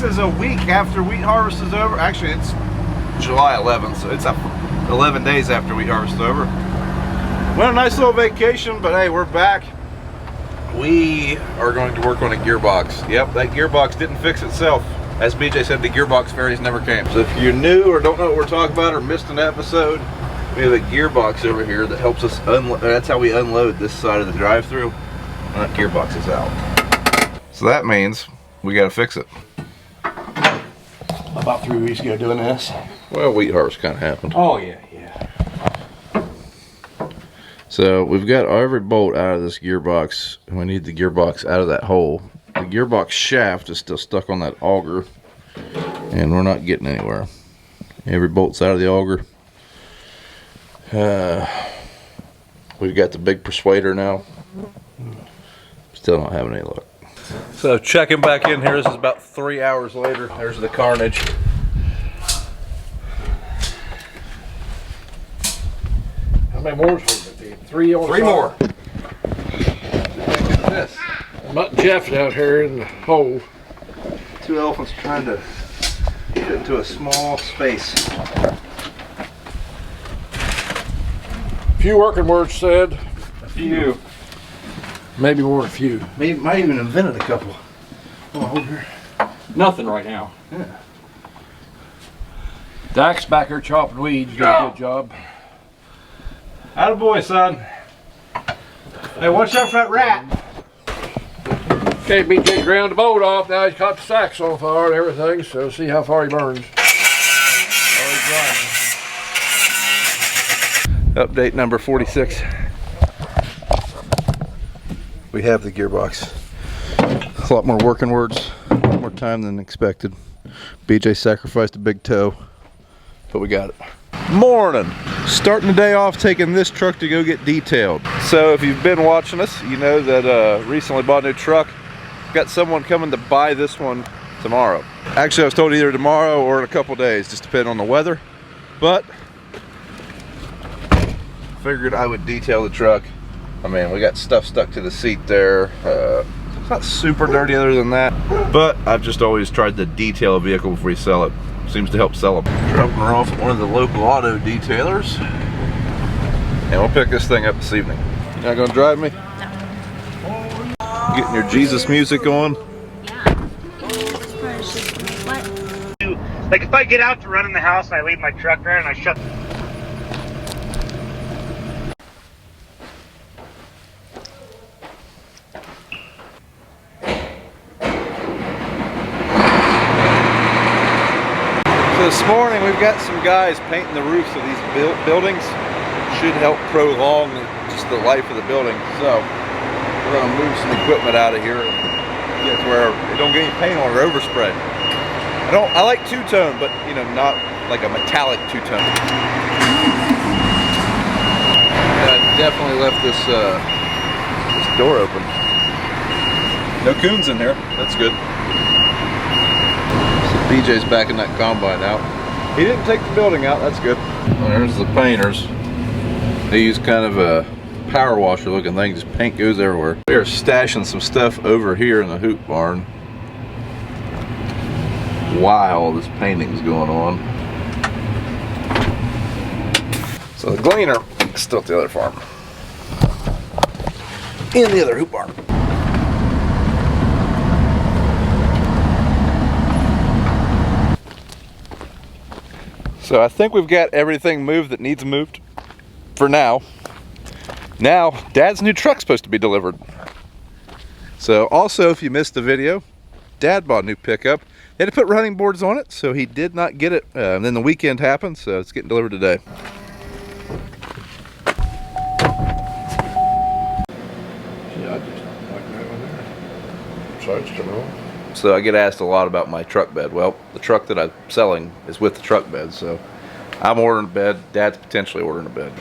this is a week after wheat harvest is over. Actually, it's July 11th, so it's 11 days after wheat harvest is over. Went on a nice little vacation, but hey, we're back. We are going to work on a gearbox. Yep, that gearbox didn't fix itself. As BJ said, the gearbox fairies never came. So if you're new or don't know what we're talking about or missed an episode, we have a gearbox over here that helps us unload. That's how we unload this side of the drive-through. That gearbox is out. So that means we got to fix it. About 3 weeks ago doing this. Well, wheat harvest kind of happened. Oh yeah. So we've got every bolt out of this gearbox, and we need the gearbox out of that hole. The gearbox shaft is still stuck on that auger, and we're not getting anywhere. Every bolt's out of the auger. We've got the big persuader now. Still not having any luck. So checking back in here. This is about 3 hours later. There's the carnage. How many more is it? 3 on 3 more. This. Mutt Jeff out here in the hole. 2 elephants trying to get into a small space. Few working words said. A few. Maybe more than a few. Maybe might even invented a couple. Oh, hold here. Nothing right now. Yeah. Dak's back here chopping weeds, doing a good job. Attaboy, son. Hey, watch out for that rat. Okay, BJ ground the bolt off. Now he's caught the sacks on fire and everything, so see how far he burns. Update number 46. We have the gearbox. A lot more working words, more time than expected. BJ sacrificed a big toe, but we got it. Morning. Starting the day off taking this truck to go get detailed. So if you've been watching us, you know that recently bought a new truck. Got someone coming to buy this one tomorrow. Actually, I was told either tomorrow or in a couple days, just depending on the weather. But figured I would detail the truck. I mean, we got stuff stuck to the seat there. It's not super dirty other than that, but I've just always tried to detail a vehicle before you sell it. Seems to help sell them. Dropping her off at one of the local auto detailers, and we'll pick this thing up this evening. You not gonna drive me? No. Getting your Jesus music on? Yeah. What? Like if I get out to run in the house and I leave my truck there and I shut. This morning we've got some guys painting the roofs of these buildings. Should help prolong just the life of the building. So we're going to move some equipment out of here and get to where it don't get any paint on or overspray. I like two-tone, but you know, not like a metallic two-tone. I definitely left this door open. No coons in there. That's good. BJ's backing that combine out. He didn't take the building out, that's good. Well, there's the painters. They use kind of a power washer looking thing, just paint goes everywhere. They're stashing some stuff over here in the hoop barn while all this painting's going on. So the gleaner is still at the other farm. In the other hoop barn. So I think we've got everything moved that needs moved for now. Now, Dad's new truck's supposed to be delivered. So also, if you missed the video, Dad bought a new pickup. He had to put running boards on it, so he did not get it. And then the weekend happened, so it's getting delivered today. Yeah, I just like that one there. Sides come on. So I get asked a lot about my truck bed. Well, the truck that I'm selling is with the truck bed, so I'm ordering a bed. Dad's potentially ordering a bed.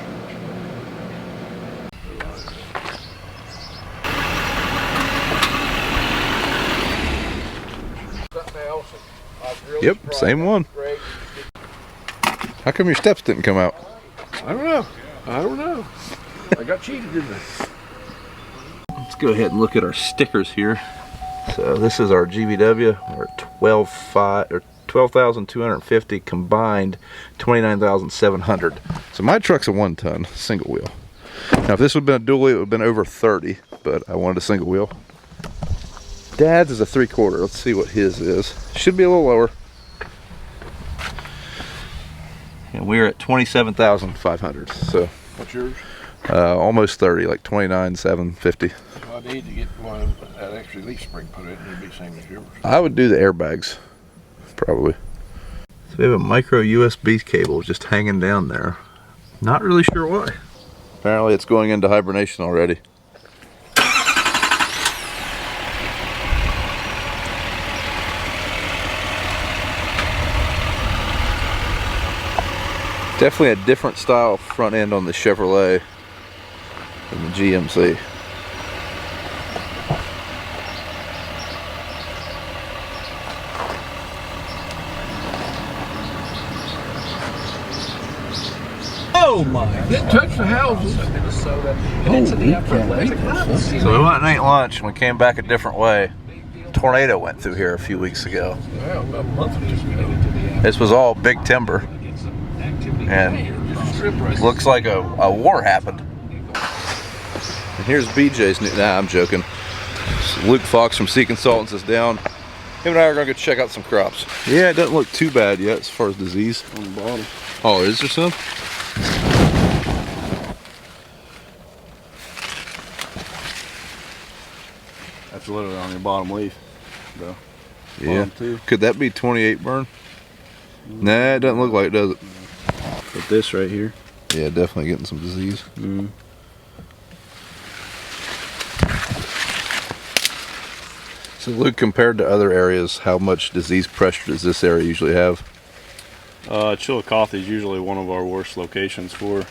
Yep, same one. How come your steps didn't come out? I don't know. I don't know. I got cheated, didn't I? Let's go ahead and look at our stickers here. So this is our GVW, our 12,250 combined, 29,700. So my truck's a 1-ton single wheel. Now if this would have been a dual wheel, it would have been over 30, but I wanted a single wheel. Dad's is a 3/4. Let's see what his is. Should be a little lower. And we're at 27,500. So What's yours? almost 30, like 29,750. I need to get one that extra leaf spring put in. It'd be the same as yours. I would do the airbags, probably. So we have a micro USB cable just hanging down there. Not really sure why. Apparently it's going into hibernation already. Definitely a different style front end on the Chevrolet than the GMC. Oh my! Didn't touch the houses. So we went and ate lunch and we came back a different way. Tornado went through here a few weeks ago. Well, about a month or two ago. This was all big timber. And looks like a war happened. And here's BJ's new, nah, I'm joking. Luke Fox from Sea Consultants is down. Him and I are gonna go check out some crops. Yeah, it doesn't look too bad yet as far as disease. On the bottom. Oh, is there some? That's literally on your bottom leaf, bro. Yeah. Bottom two. Could that be 28 burn? Nah, it doesn't look like it, does it? But this right here. Yeah, definitely getting some disease. So Luke, compared to other areas, how much disease pressure does this area usually have? Chillicothe is usually one of our worst locations for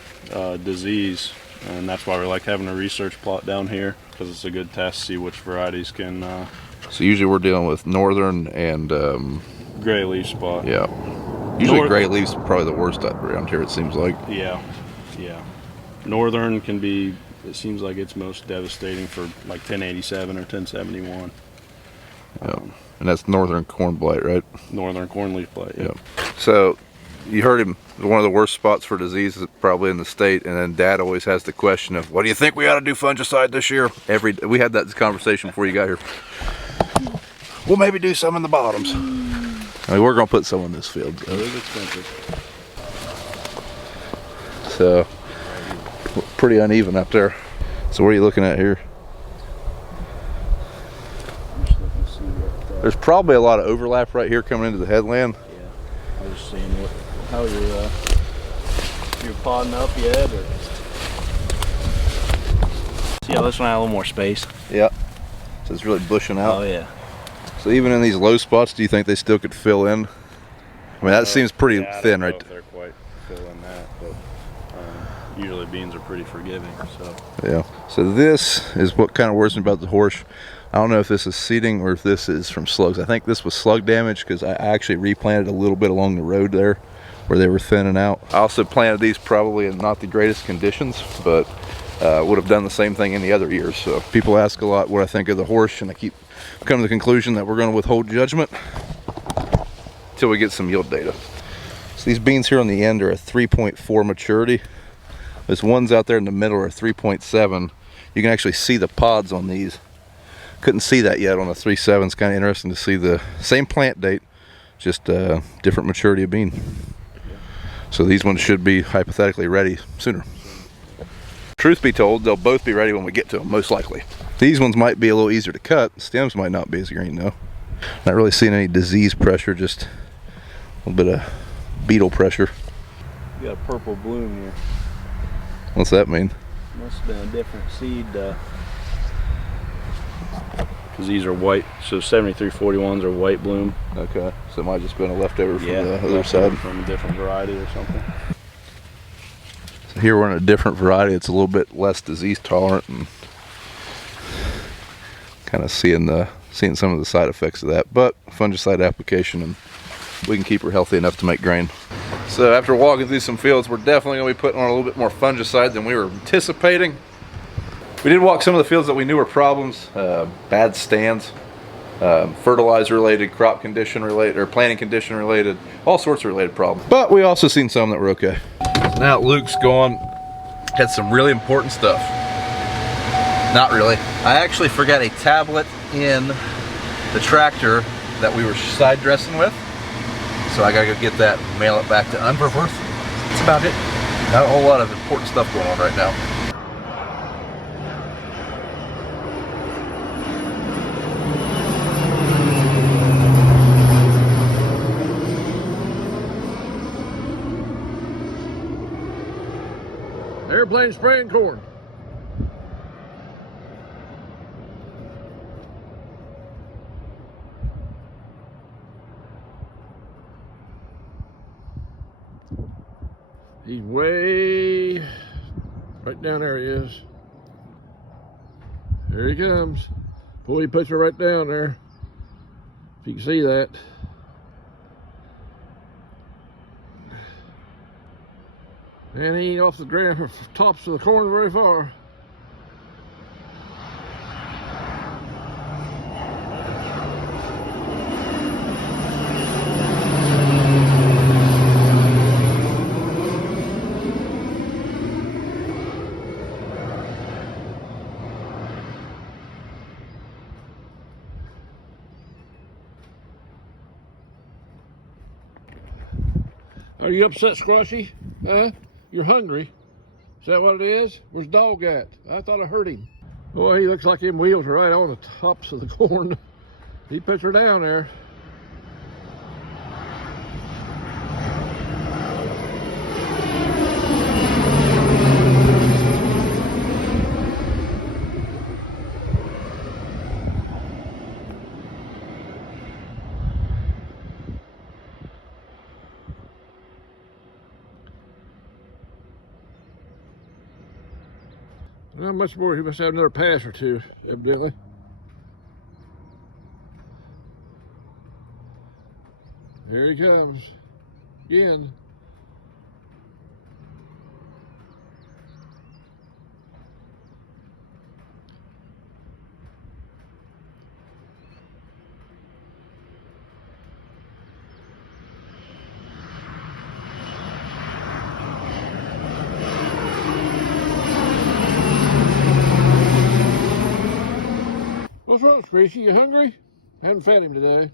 disease, and that's why we like having a research plot down here, because it's a good test to see which varieties can. So usually we're dealing with northern and gray leaf spot. yeah. Usually gray leaves are probably the worst around here, it seems like. Yeah, yeah. Northern can be. It seems like it's most devastating for like 1087 or 1071. Yeah. And that's northern corn blight, right? Northern corn leaf blight. Yeah. So you heard him, one of the worst spots for disease is probably in the state, and then Dad always has the question of, what do you think we ought to do fungicide this year? We had that conversation before you got here. We'll maybe do some in the bottoms. I mean, we're gonna put some in this field. It is expensive. So pretty uneven up there. So what are you looking at here? Just looking to see what, There's probably a lot of overlap right here coming into the headland. yeah, I was just seeing how you're podding up yet, or see how this one had a little more space. Yep. So it's really bushing out. Oh yeah. So even in these low spots, do you think they still could fill in? I mean, that seems pretty Yeah, I thin, don't know right? if they're quite filling that, but usually beans are pretty forgiving. So Yeah. So this is what kind of worries me about the horse. I don't know if this is seeding or if this is from slugs. I think this was slug damage because I actually replanted a little bit along the road there where they were thinning out. I also planted these probably in not the greatest conditions, but would have done the same thing any other years. So people ask a lot what I think of the horse, and I keep coming to the conclusion that we're going to withhold judgment until we get some yield data. So these beans here on the end are a 3.4 maturity. Those ones out there in the middle are 3.7. You can actually see the pods on these. Couldn't see that yet on the 3.7. It's kind of interesting to see the same plant date, just different maturity of bean. So these ones should be hypothetically ready sooner. Truth be told, they'll both be ready when we get to them, most likely. These ones might be a little easier to cut. Stems might not be as green though. Not really seeing any disease pressure, just a little bit of beetle pressure. you got a purple bloom here. What's that mean? Must have been a different seed. Because these are white, so 7341s are white bloom. Okay, so it might have just been a leftover from the other leftover side. from a different variety or something. So here we're in a different variety. It's a little bit less disease tolerant, and kind of seeing some of the side effects of that. But fungicide application, and we can keep her healthy enough to make grain. So after walking through some fields, we're definitely going to be putting on a little bit more fungicide than we were anticipating. We did walk some of the fields that we knew were problems, bad stands. fertilizer related, crop condition related, or planting condition related, all sorts of related problems. But we also seen some that were okay. So now Luke's gone, had some really important stuff. Not really. I actually forgot a tablet in the tractor that we were side dressing with. So I gotta go get that and mail it back to Unverworth. That's about it. Not a whole lot of important stuff going on right now. Airplane spraying corn. He's way right down there. He is. There he comes. Pull your picture right down there. If you can see that. And he ain't off the ground or tops of the corn very far. Are you upset, Squashy? Huh? You're hungry? Is that what it is? Where's dog at? I thought I heard him. Boy, he looks like them wheels are right on the tops of the corn. He puts her down there. Not much more. He must have another pass or two, evidently. Here he comes again. What's wrong, Screechy? You hungry? I haven't fed him today.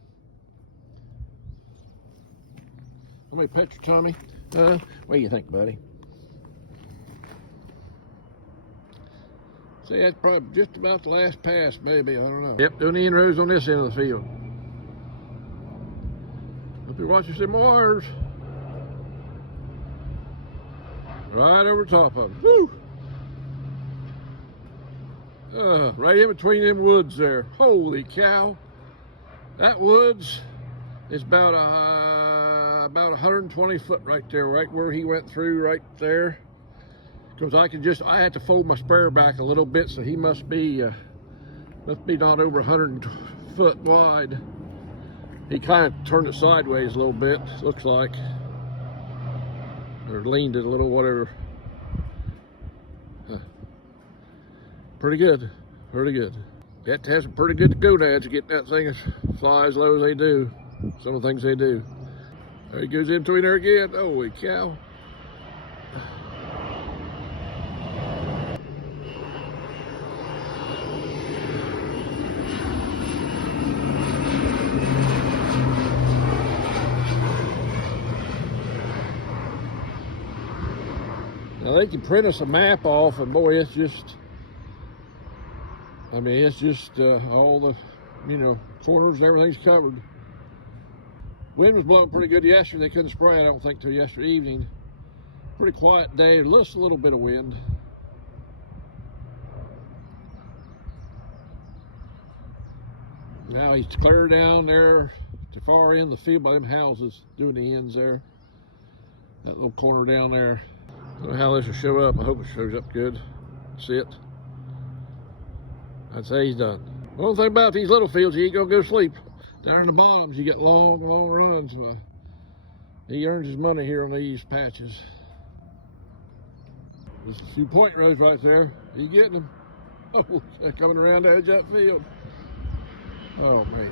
Let me pet your tummy. What do you think, buddy? See, that's probably just about the last pass, maybe. I don't know. Yep, doing the inroads on this end of the field. Hope you're watching some wires. Right over top of them. Woo! Right in between them woods there. Holy cow. That woods is about 120 foot right there, right where he went through right there. Because I had to fold my sprayer back a little bit, so he must be not over 100 foot wide. He kind of turned it sideways a little bit, looks like. Or leaned it a little, whatever. Pretty good, pretty good. You have to have some pretty good gonads to get that thing to fly as low as they do. Some of the things they do. There he goes in between there again. Holy cow. Now they can print us a map off, and boy, it's just, I mean, it's just all the, corners and everything's covered. Wind was blowing pretty good yesterday. They couldn't spray, I don't think, till yesterday evening. Pretty quiet day, just a little bit of wind. Now he's clear down there to far end of the field by them houses, doing the ends there. That little corner down there. I don't know how this will show up. I hope it shows up good. See it? I'd say he's done. One thing about these little fields, you ain't gonna go to sleep. Down in the bottoms, you get long, long runs. He earns his money here on these patches. There's a few point rows right there. You getting them? Oh, they're coming around the edge of that field. Oh man.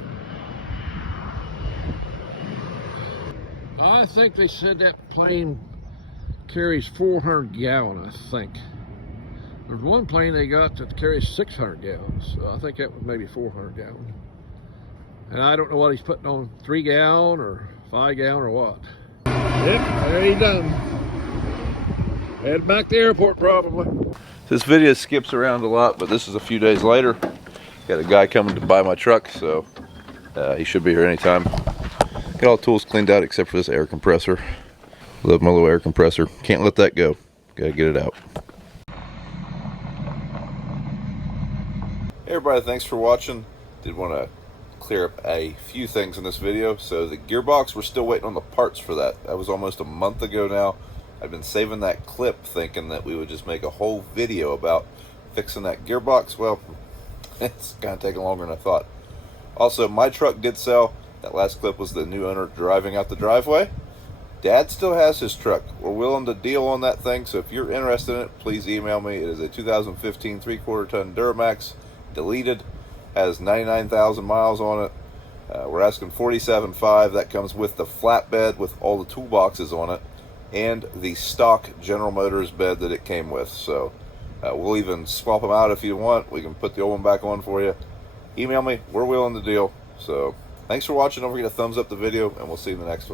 I think they said that plane carries 400 gallon, I think. There's one plane they got that carries 600 gallons. So I think that was maybe 400 gallon. And I don't know what he's putting on, 3 gallon or 5 gallon or what. Yep, there he done. Head back to the airport probably. This video skips around a lot, but this is a few days later. Got a guy coming to buy my truck, so he should be here anytime. Got all the tools cleaned out except for this air compressor. Love my little air compressor. Can't let that go. Gotta get it out. Hey everybody, thanks for watching. Did want to clear up a few things in this video. So the gearbox, we're still waiting on the parts for that. That was almost a month ago now. I've been saving that clip thinking that we would just make a whole video about fixing that gearbox. Well, it's kind of taking longer than I thought. Also, my truck did sell. That last clip was the new owner driving out the driveway. Dad still has his truck. We're willing to deal on that thing, so if you're interested in it, please email me. It is a 2015 3/4 ton Duramax, deleted, has 99,000 miles on it. We're asking $47,500. That comes with the flatbed with all the toolboxes on it and the stock General Motors bed that it came with. So we'll even swap them out if you want. We can put the old one back on for you. Email me. We're willing to deal. So thanks for watching. Don't forget to thumbs up the video, and we'll see you in the next one.